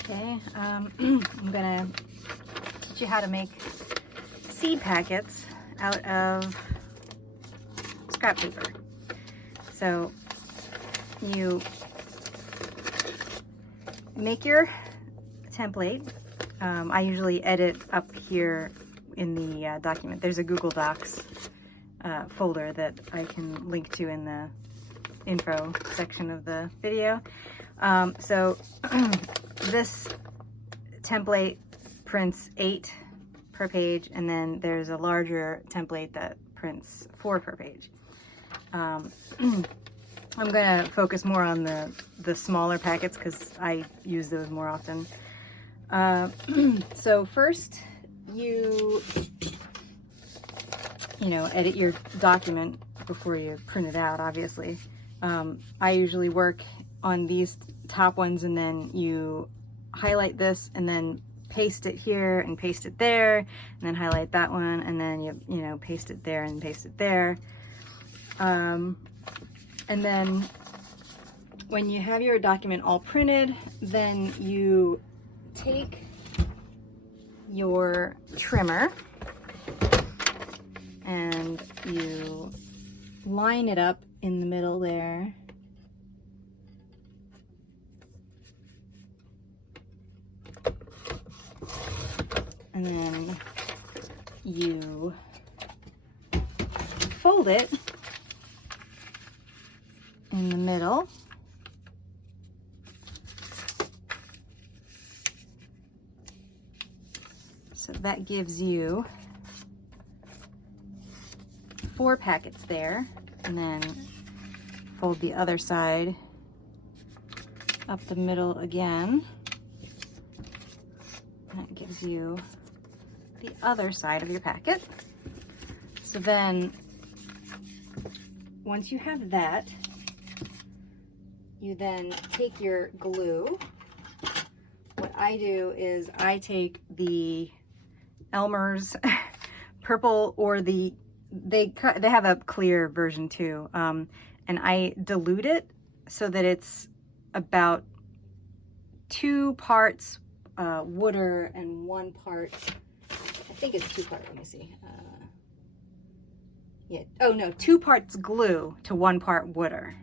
Okay, I'm gonna teach you how to make seed packets out of scrap paper. So you make your template. I usually edit up here in the document. There's a Google Docs folder that I can link to in the info section of the video. So this template prints 8 per page, and then there's a larger template that prints 4 per page. I'm gonna focus more on the smaller packets because I use those more often. So first you edit your document before you print it out, obviously. I usually work on these top ones, and then you highlight this and then paste it here and paste it there, and then highlight that one, and then you paste it there and paste it there. And then when you have your document all printed, then you take your trimmer and you line it up in the middle there. And then you fold it in the middle. So that gives you 4 packets there, and then fold the other side up the middle again. That gives you the other side of your packet. So then once you have that, you then take your glue. What I do is I take the Elmer's purple, or they have a clear version too, and I dilute it so that it's about 2 parts water and 1 part, I think it's 2 parts, let me see. Yeah, oh no, 2 parts glue to 1 part water.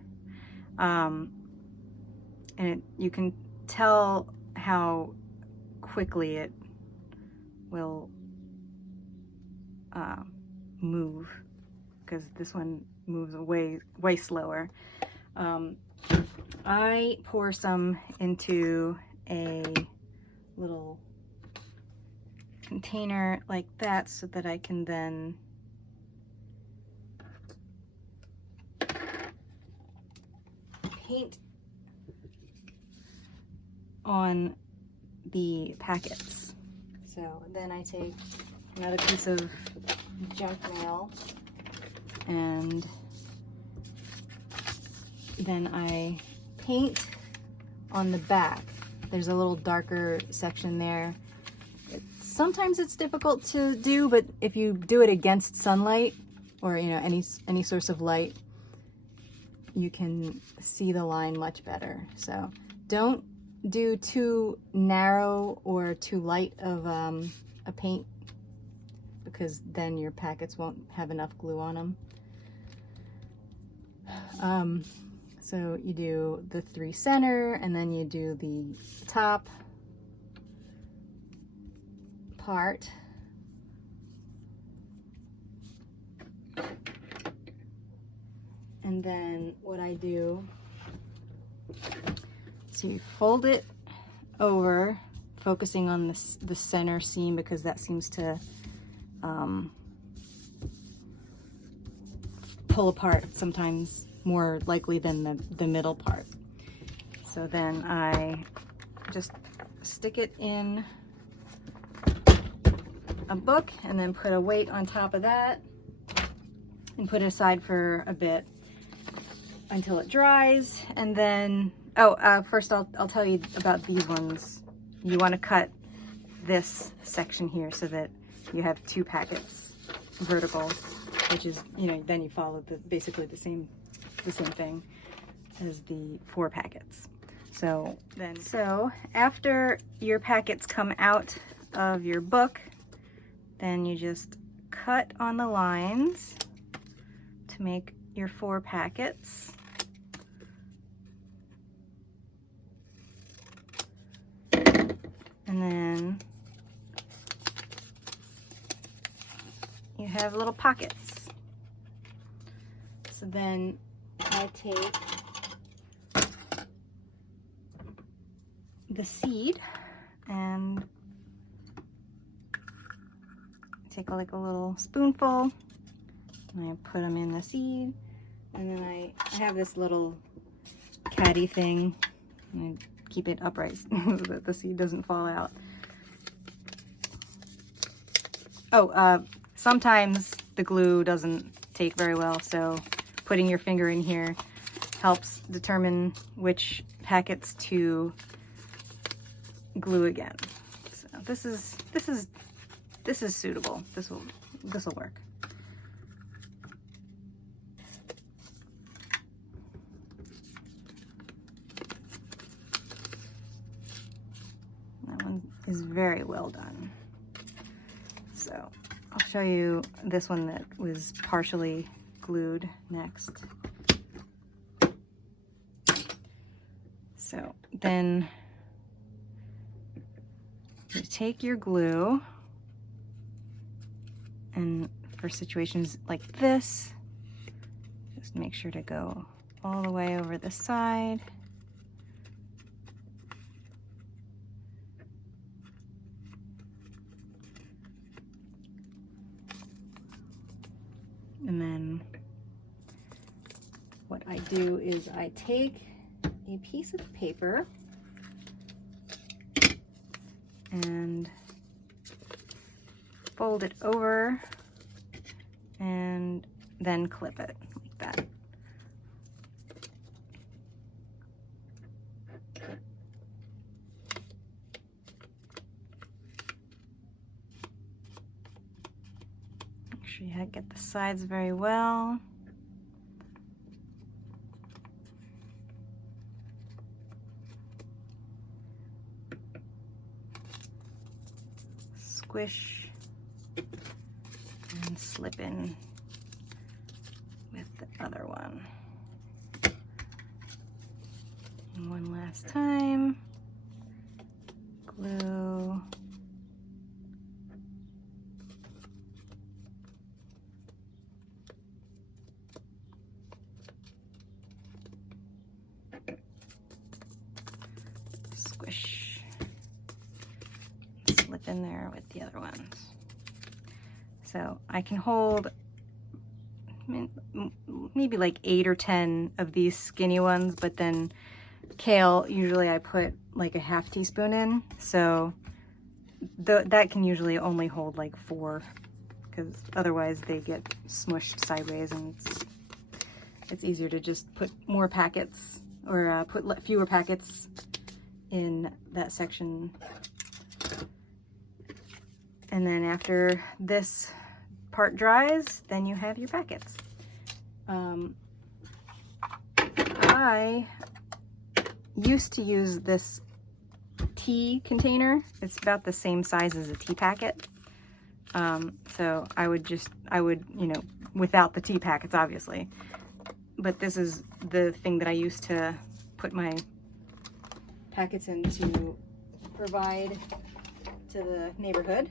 And you can tell how quickly it will move, because this one moves way slower. I pour some into a little container like that so that I can then paint on the packets. So then I take another piece of junk mail, and then I paint on the back. There's a little darker section there. Sometimes it's difficult to do, but if you do it against sunlight or any source of light, you can see the line much better. So don't do too narrow or too light of a paint, because then your packets won't have enough glue on them. So you do the 3 center, and then you do the top part. And then what I do, so you fold it over, focusing on the center seam, because that seems to pull apart sometimes more likely than the middle part. So then I just stick it in a book and then put a weight on top of that and put it aside for a bit until it dries. And then first I'll tell you about these ones. You want to cut this section here so that you have 2 packets vertical, which is, then you follow basically the same thing as the 4 packets. So after your packets come out of your book, then you just cut on the lines to make your 4 packets. And then you have little pockets. So then I take the seed and take like a little spoonful and I put them in the seed, and then I have this little caddy thing and I keep it upright so that the seed doesn't fall out. Oh, sometimes the glue doesn't take very well, so putting your finger in here helps determine which packets to glue again. So this is suitable. This will work. That one is very well done. So I'll show you this one that was partially glued next. So then you take your glue, and for situations like this, just make sure to go all the way over the side. And then what I do is I take a piece of paper and fold it over and then clip it like that. Make sure you get the sides very well. Squish and slip in with the other one. And one last time. Glue. Squish. Slip in there with the other ones. So I can hold maybe like 8 or 10 of these skinny ones, but then kale, usually I put like a half teaspoon in, so that can usually only hold like 4, because otherwise they get smushed sideways, and it's easier to just put more packets, or put fewer packets in that section. And then after this part dries, then you have your packets. I used to use this tea container. It's about the same size as a tea packet. So I would, you know, without the tea packets, obviously. But this is the thing that I used to put my packets in to provide to the neighborhood.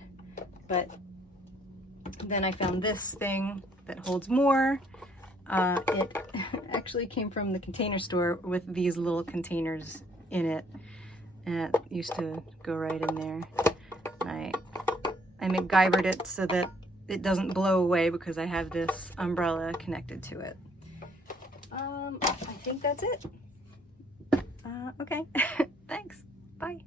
But then I found this thing that holds more. It actually came from the Container Store with these little containers in it, and it used to go right in there. I MacGyvered it so that it doesn't blow away because I have this umbrella connected to it. I think that's it. Okay, thanks, bye.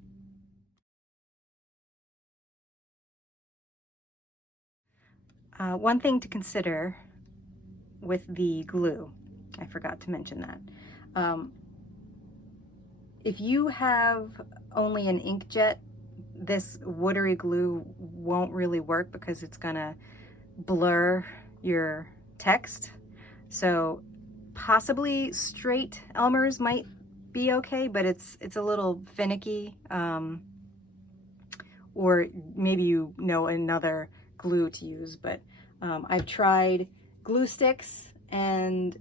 One thing to consider with the glue, I forgot to mention that. If you have only an inkjet, this watery glue won't really work because it's gonna blur your text. So possibly straight Elmer's might be okay, but it's a little finicky. Or maybe you know another glue to use, but I've tried glue sticks, and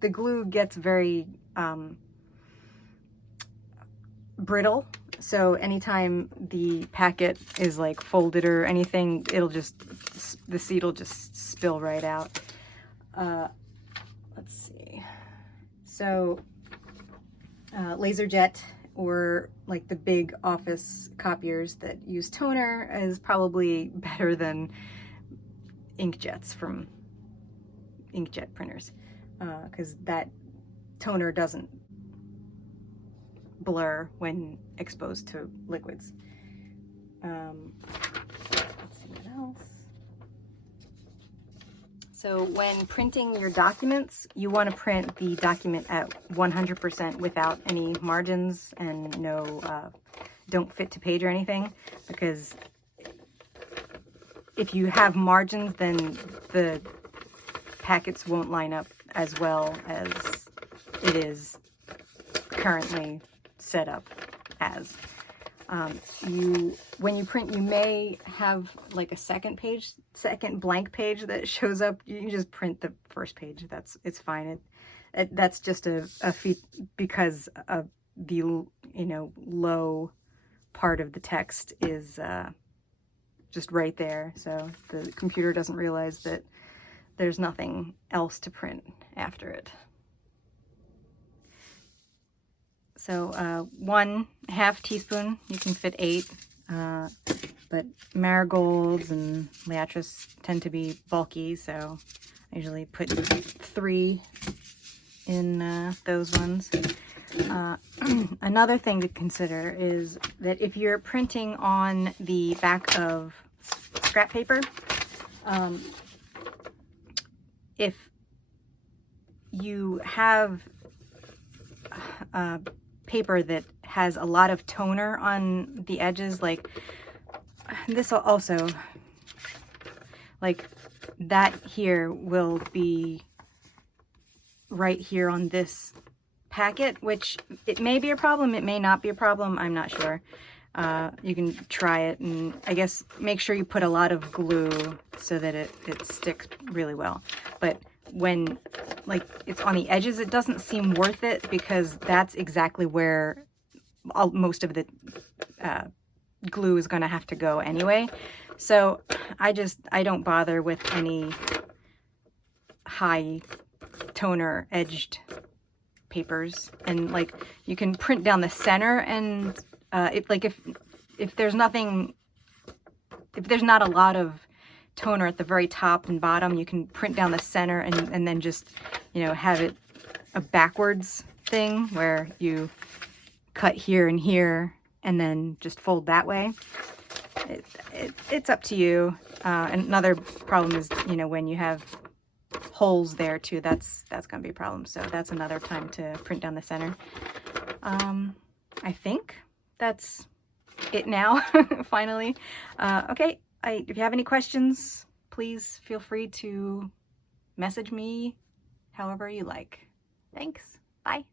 the glue gets very brittle. So anytime the packet is like folded or anything, the seed will just spill right out. Let's see. So laser jet, or like the big office copiers that use toner, is probably better than inkjets from inkjet printers, because that toner doesn't blur when exposed to liquids. Let's see what else. So when printing your documents, you want to print the document at 100% without any margins and no don't fit to page or anything, because if you have margins, then the packets won't line up as well as it is currently set up as. When you print, you may have like a second blank page that shows up. You can just print the first page. It's fine. That's just a feat because of the low part of the text is just right there, so the computer doesn't realize that there's nothing else to print after it. So 1/2 teaspoon, you can fit 8, but marigolds and liatris tend to be bulky, so I usually put 3 in those ones. Another thing to consider is that if you're printing on the back of scrap paper, if you have paper that has a lot of toner on the edges, like this will also, like that here will be right here on this packet, which it may be a problem, it may not be a problem, I'm not sure. You can try it, and I guess make sure you put a lot of glue so that it sticks really well. But when like it's on the edges, it doesn't seem worth it, because that's exactly where most of the glue is going to have to go anyway. So I don't bother with any high toner edged papers. And like you can print down the center, and if there's not a lot of toner at the very top and bottom, you can print down the center and then just have it a backwards thing where you cut here and here and then just fold that way. It's up to you. Another problem is when you have holes there too, that's gonna be a problem. So that's another time to print down the center. I think that's it now. Finally. Okay, if you have any questions, please feel free to message me however you like. Thanks. Bye.